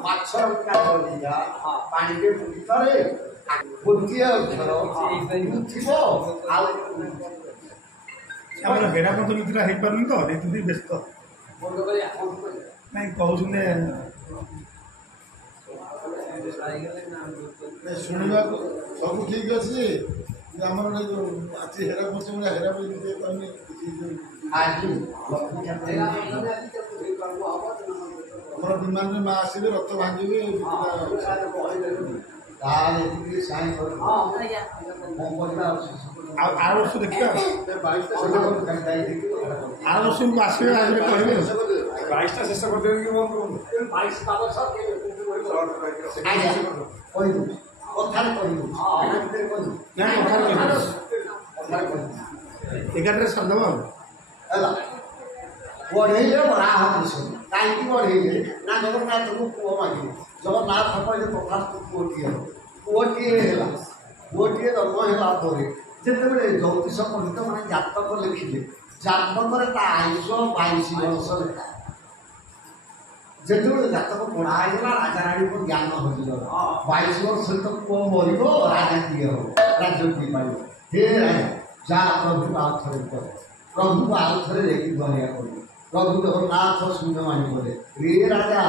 ମାଛ ଲଙ୍କା ଚଳିଲା ପାଣିରେ ବୁଡ଼ିପାରେ ଗୋଟିଏ ଅକ୍ଷର ଥିବ ଆଉ ଆମର ବେରାବତ ଭିତରେ ହେଇପାରୁନି ତ ସେଇଥିପାଇଁ ବ୍ୟସ୍ତ ନାଇଁ କହୁଛନ୍ତି ଶୁଣିବାକୁ ସବୁ ଠିକ ଅଛି ଆମର ଆଜି ହେରାପତି ଭଳିଆ ହେରାପତି ହେଇପାରୁନି ଆଜି ଆମର ବିମାନରେ ମା ଆସିବେ ରଥ ଭାଙ୍ଗିବେ ତାହେଲେ ଏତିକି ସାଇନ୍ କର ଆଉ ଆର ବର୍ଷ ଦେଖିବା ଆର ବର୍ଷକୁ ଆସିବେ ଆସିଲେ କହିବେ ବାଇଶଟା ଶେଷ କରିଦେବେ କି ବନ୍ଦ କରୁന്നു କହିଦେଉଛି କଥାରେ କହିଦେଉଛି ନାଇଁ ଏଗାରଟାରେ ସାରିଦେବା ଆଉ ହେଲା ବଢ଼େଇଲେ ବରାହ ଦିଶୁନି କାହିଁକି ବଢ଼େଇଲେ ନା ଜଗନ୍ନାଥଙ୍କୁ ପୁଅ ମାଗିଲେ ଜଗନ୍ନାଥ କହିଲେ ତଥାସ୍ତୁ ପୁଅଟିଏ ହେବ ପୁଅଟିଏ ହେଲା ପୁଅଟିଏ ଜନ୍ମ ହେଲା ପରେ ଯେତେବେଳେ ଜ୍ୟୋତିଷ ପଣ୍ଡିତ ମାନେ ଜାତକ ଲେଖିଲେ ଜାତକରେ ତା ଆୟୁଷ 22 ବର୍ଷ ଲେଖା ଯେତେବେଳେ ଜାତକ ପଢ଼ା ହେଇଗଲା ରାଜାରାଣୀଙ୍କ ଜ୍ଞାନ ହଜିଗଲା 22 ବର୍ଷରେ ତ ପୁଅ ମରିବ ରାଜା କିଏ ହବ ରାଜ୍ୟ କିଏ ପାଇବ ହେ ରାଜା ଯାହା ପ୍ରଭୁକୁ ଆଉ ଥରେ କର ପ୍ରଭୁକୁ ଆଉ ଥରେ ଯାଇକି ଧରିଆ କରିବ ପ୍ରଭୁ ଜଗନ୍ନାଥ ଶୂନ୍ୟବାଣୀ କଲେ ରେ ରାଜା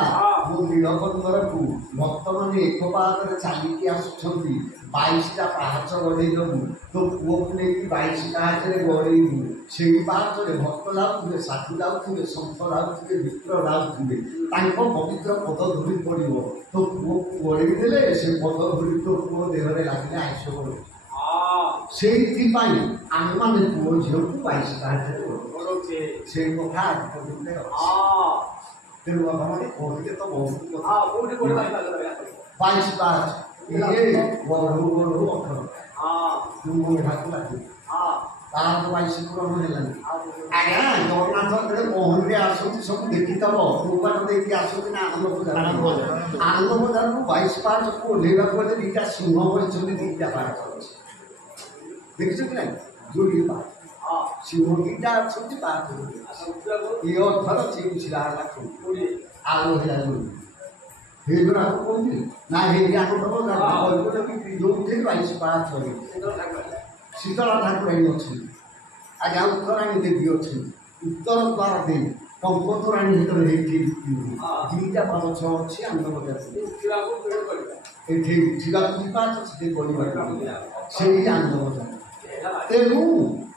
ମୁଁ ନୀଳକଣ୍ଠରକୁ ଭକ୍ତମାନେ ଏକ ପାଦରେ ଚାଲିକି ଆସୁଛନ୍ତି 22ଟା ପାହାଚ ଗଢ଼େଇ ଦେବୁ ତୋ ପୁଅକୁ ନେଇକି 22 ପାହାଚରେ ଗଢ଼େଇବୁ ସେଇ ପାହାଚରେ ଭକ୍ତ ଯାଉଥିବେ ସାଧୁ ଯାଉଥିବେ ସନ୍ଥ ଯାଉଥିବେ ମିତ୍ର ଯାଉଥିବେ ତାଙ୍କ ପବିତ୍ର ପଦ ଧରି ପଡ଼ିବ ତୋ ପୁଅକୁ ଗଢ଼େଇ ଦେଲେ ସେ ପଦ ଧରି ତୋ ପୁଅ ଦେହରେ ଲାଗିଲେ ଆଇଁଷ କରିବ ସେଇଥିପାଇଁ ଆମେମାନେ ପୁଅ ଝିଅକୁ 22 ପାହାଚରେ ସେଇ କଥା ତେଣୁ ଆପଣମାନେ କହିଲେ ତ ବହୁତ କଥା 22 ପାହାଚ ଇଏ ବଢ଼ୁ ବଢ଼ୁ ଅଠର ଠାକୁ ଲାଗିବ ତାର 22 ପୂରଣ ହେଲାନି ଆଜ୍ଞା ଜଗନ୍ନାଥ ଯେତେବେଳେ ମହଲରେ ଆସୁଛି ସବୁ ଦେଖିଥବ କୃପାଟ ଦେଇକି ଆସୁଛି ନା ଆନନ୍ଦ ବଜାର ଆନନ୍ଦ ବଜାରକୁ 22 ପାହାଚକୁ ଓହ୍ଲେଇବାକୁ ଗଲେ ଦୁଇଟା ସିଂହ ବସିଛନ୍ତି 2ଟା ପାହାଚ ଅଛି ଦେଖିଛ କି ନାହିଁ ଯୋଡ଼ିଏ ପାହାଚ ସିଂହ 2ଟା ଅଛନ୍ତି ପାହାଚ ଇଏ ଅଠର ଚିଉଁଛିଲା ହେଲା ଆଳୁ ହେଲା ହେଇଗୁଡ଼ାକ କହୁଛି ନା ହେଇକି ଆନନ୍ଦ ଯୋଉଠି 22 ପାହାଚ ଶୀତଳା ଠାକୁରାଣୀ ଅଛନ୍ତି ଆଜ୍ଞା ଉତ୍ତରାଣୀ ଦେବୀ ଅଛନ୍ତି ଉତ୍ତର ଦ୍ୱାର ଦେବୀ ଟଙ୍କତୋରାଣୀ ଭିତରେ ହେଇଠି 2ଟା ପାହାଚ ଅଛି ଆନନ୍ଦ ବଜାର ଏଠି ଉଠିବାକୁ 2 ପାହାଚ ସେଠି ଗଡ଼ିବାକୁ ସେଇ ଆନନ୍ଦ ବଜାର ତେଣୁ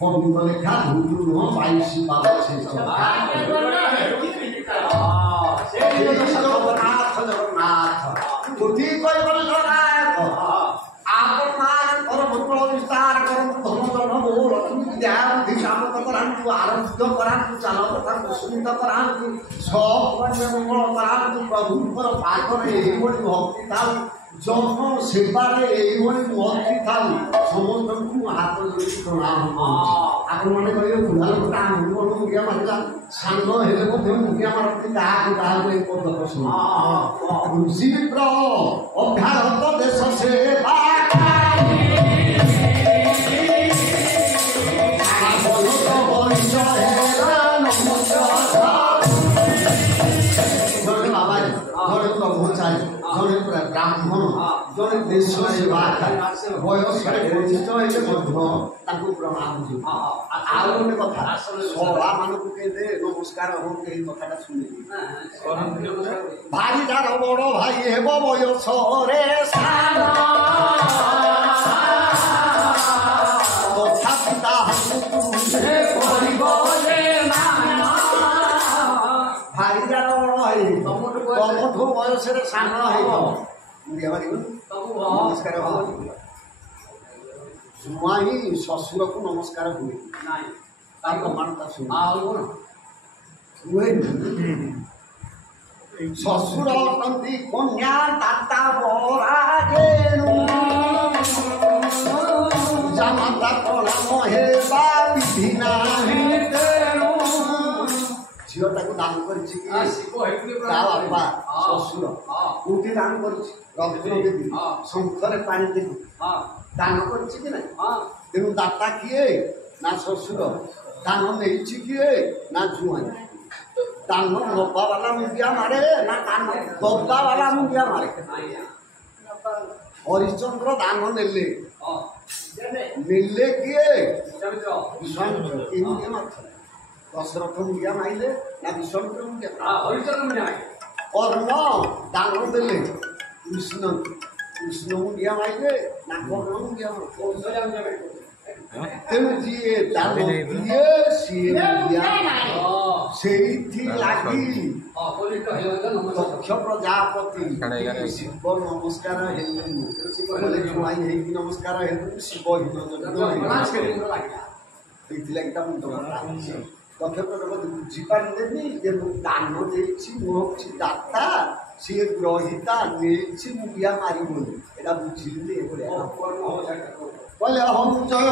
କବିଙ୍କ ଲେଖା ଭୁଲ ନୁହଁ 22 ପାହାଚ ଜଗନ୍ନାଥ ଜଗନ୍ନାଥ କୋଟି କହିବଲେ ଜଗନ୍ନାଥ ଆପଣମାନଙ୍କର ମଙ୍ଗଳ ବିସ୍ତାର କରନ୍ତୁ ଧନ ଜନ ବହୁ ଲକ୍ଷ୍ମୀ ବିଦ୍ୟାବୁଦ୍ଧି କାମତ କରାନ୍ତୁ ଆରମ୍ଭ କରାନ୍ତୁ ଚାଲ କଥାକୁ ସୁନିତ କରାନ୍ତୁ ସୌଭାଗ୍ୟ ମଙ୍ଗଳ କରାନ୍ତୁ ପ୍ରଭୁଙ୍କର ପାଖରେ ଏଇଭଳି ଭକ୍ତି ଥାଉ ଜନ ସେବାରେ ଏଇଭଳି ଭକ୍ତି ଥାଉ ସମସ୍ତଙ୍କୁ ହାତ ଯୋଡ଼ି ପ୍ରଣାମ କରୁଛି ଆପଣମାନେ କହିବେ ବୁଢ଼ା ଲୋକଟା ଆଙ୍ଗୁଳି ମୁଖିଆ ମାରିଲା ସାଙ୍ଗ ହେଲେ ମଧ୍ୟ ମୁଖିଆ ମାରନ୍ତି କାହାକୁ କାହାକୁ ଏ ପଦକ ଶୁଣ କୃଷି ବିପ୍ଳବ ଅଭ୍ୟାଗତ ଦେଶ ସେବା ଜଣେ ବ୍ରାହ୍ମଣ ଜଣେ ଦେଶ ସେବା ବୟସରେ ବରିଷ୍ଠ ହେଲେ ମଧ୍ୟ ତାଙ୍କୁ ପ୍ରଣାମ ଯିବ। ଆଉ ଗୋଟେ କଥା ସଭାମାନଙ୍କୁ କେତେ ନମସ୍କାର ହଉ ଏହି କଥାଟା ଶୁଣିବି। ଭାଇଦାର ବଡ଼ ଭାଇ ହେବ ବୟସରେ ସାନ ତଥାପି ତାହାକୁ ଭାଇଦାର ବଡ଼ ଭାଇ ତମଠୁ ବୟସରେ ସାନ ହେଇଥିବ ନମସ୍କାର ହବ। ଜୁଆଇଁ ଶ୍ୱଶୁରକୁ ନମସ୍କାର ହୁଏ ତା ପ୍ରମାଣଟା ଶୁଣ ହୁଏନି। ଶ୍ୱଶୁର ଅଟନ୍ତି କନ୍ୟା ଦାତା ବରାଗେଣୁ ଜାମାତା ପ୍ରଣାମ ହେବା ବିଧି ନାହିଁ ତେଣୁ। ଝିଅଟାକୁ ଦାନ କରିଛି କି ତା ବାପା ଶ୍ୱଶୁର କୋଉଠି ଦାନ କରିଛି? ରତ୍ନ ଦେବି ଶଙ୍ଖରେ ପାଣି ଦେବି ଦାନ କରିଛି କି ନାହିଁ? ତେଣୁ ଦାତା କିଏ? ନା ଶ୍ୱଶୁର। ଦାନ ନେଇଛି କିଏ? ନା ଜୁଆଇଁ। ଦାନ ନବା ବାଲା ମୁଣ୍ଡିଆ ମାରେ ନା ଦାନ ଦବା ବାଲା ମୁଣ୍ଡିଆ ମାରେ? ହରିଶ୍ଚନ୍ଦ୍ର ଦାନ ନେଲେ କିଏ? ବିଶ୍ୱାମିତ୍ର। କିଏ ମୁଣ୍ଡିଆ ମାରିଥିଲେ? ଦଶରଥ ମୁଣ୍ଡିଆ ମାଇଲେ ନା ବିଶ୍ୱାମିତ୍ର ମୁଣ୍ଡିଆ? କର୍ଣ୍ଣ ଦାନ ଦେଲେ କୃଷ୍ଣ ମୁଣ୍ଡିଆ ମାଇଲେ ନା କର୍ଣ୍ଣ ମୁଣ୍ଡିଆ ମାରିଲେ? ତେଣୁ ଯିଏ ଦାନ ଦିଏ ସିଏ ସେଇଥି ଲାଗି ଦକ୍ଷ ପ୍ରଜାପତି ଶିବ ନମସ୍କାର ହେଲେନି। ଜୁଆଇଁ ହେଇକି ନମସ୍କାର ହେଲେନି, ଶିବ ହେଇଥିଲାଗି ତା ମୁଣ୍ଡ ଦକ୍ଷ ପ୍ରଜାପତି ବୁଝିପାରିଲେନି ଯେ ମୁଁ ଦାନ ଦେଇଛି, ମୁଁ ହେଉଛି ଦାତା, ସିଏ ଗ୍ରହିତା ନେଇଛି ମୁଣ୍ଡିଆ ମାରିବନି। ଏଇଟା ବୁଝିଲି ଏଭଳିଆ କହିଲେ ହଉ ଜୟ